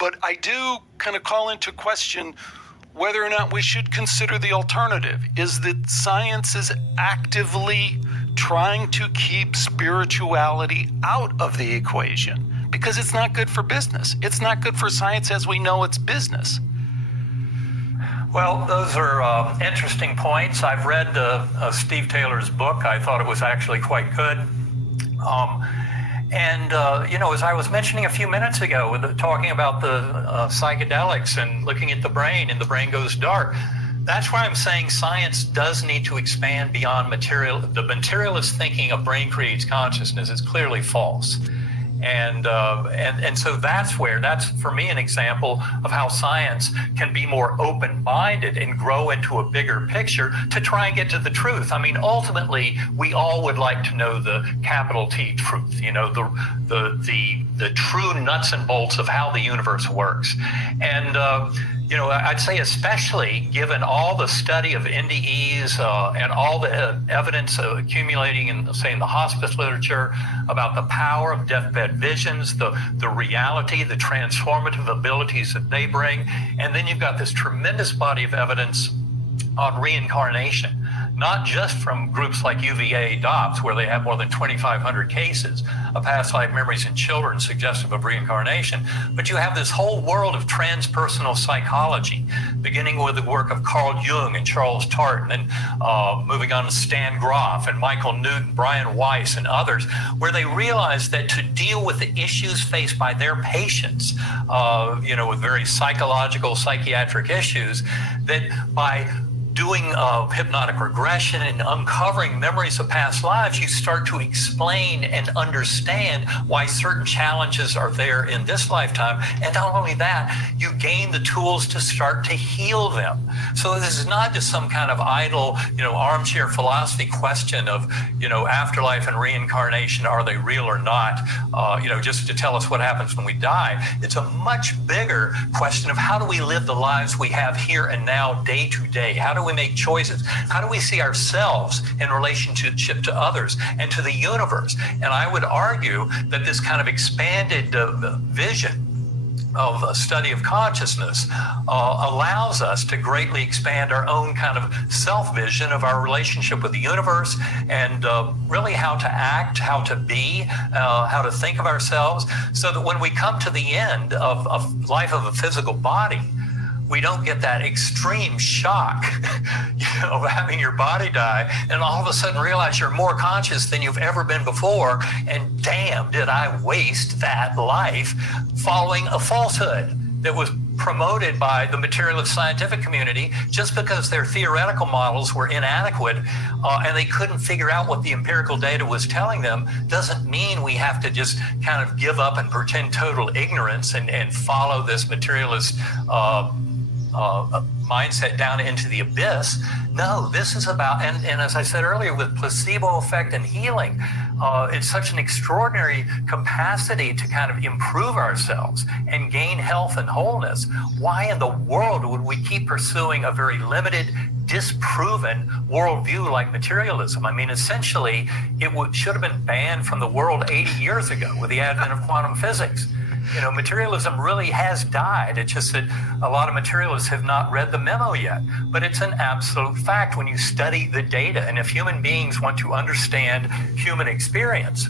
But I do kind of call into question whether or not we should consider the alternative, is that science is actively trying to keep spirituality out of the equation because it's not good for business. It's not good for science as we know it's business. Well, those are interesting points. I've read Steve Taylor's book. I thought it was actually quite good. As I was mentioning a few minutes ago, talking about the psychedelics and looking at the brain, and the brain goes dark, that's why I'm saying science does need to expand beyond the materialist thinking of brain creates consciousness is clearly false. And so that's for me an example of how science can be more open-minded and grow into a bigger picture to try and get to the truth. I mean, ultimately, we all would like to know the capital T truth, the true nuts and bolts of how the universe works. And I'd say especially given all the study of NDEs and all the evidence accumulating in, say, in the hospice literature about the power of deathbed visions, the reality, the transformative abilities that they bring. And then you've got this tremendous body of evidence on reincarnation, not just from groups like UVA DOPS, where they have more than 2,500 cases of past life memories in children suggestive of reincarnation, but you have this whole world of transpersonal psychology, beginning with the work of Carl Jung and Charles Tart, and then moving on to Stan Grof and Michael Newton, Brian Weiss, and others, where they realized that to deal with the issues faced by their patients, with very psychological, psychiatric issues, that by doing hypnotic regression and uncovering memories of past lives, you start to explain and understand why certain challenges are there in this lifetime. And not only that, you gain the tools to start to heal them. So this is not just some kind of idle, armchair philosophy question of, afterlife and reincarnation, are they real or not? Just to tell us what happens when we die. It's a much bigger question of how do we live the lives we have here and now, day to day? How do we make choices? How do we see ourselves in relationship to others and to the universe? And I would argue that this kind of expanded vision of a study of consciousness allows us to greatly expand our own kind of self-vision of our relationship with the universe and really how to act, how to be, how to think of ourselves, so that when we come to the end of life of a physical body, we don't get that extreme shock, of having your body die and all of a sudden realize you're more conscious than you've ever been before. And damn, did I waste that life following a falsehood that was promoted by the materialist scientific community just because their theoretical models were inadequate and they couldn't figure out what the empirical data was telling them. Doesn't mean we have to just kind of give up and pretend total ignorance and follow this materialist mindset down into the abyss. No, this is about, and as I said earlier, with placebo effect and healing, it's such an extraordinary capacity to kind of improve ourselves and gain health and wholeness. Why in the world would we keep pursuing a very limited, disproven worldview like materialism? I mean, essentially, it should have been banned from the world 80 years ago with the advent of quantum physics. Materialism really has died. It's just that a lot of materialists have not read the memo yet. But it's an absolute fact when you study the data. And if human beings want to understand human experience,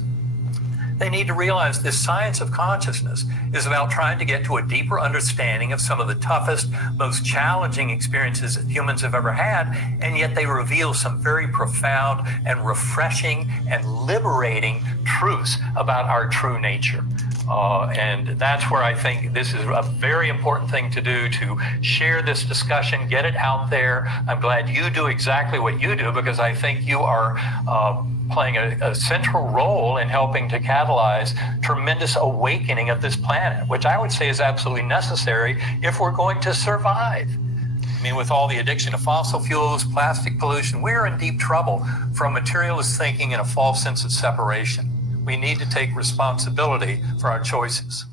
they need to realize this science of consciousness is about trying to get to a deeper understanding of some of the toughest, most challenging experiences that humans have ever had, and yet they reveal some very profound and refreshing and liberating truths about our true nature. And that's where I think this is a very important thing to do, to share this discussion, get it out there. I'm glad you do exactly what you do, because I think you are playing a central role in helping to catalyze tremendous awakening of this planet, which I would say is absolutely necessary if we're going to survive. I mean, with all the addiction to fossil fuels, plastic pollution, we're in deep trouble from materialist thinking and a false sense of separation. We need to take responsibility for our choices.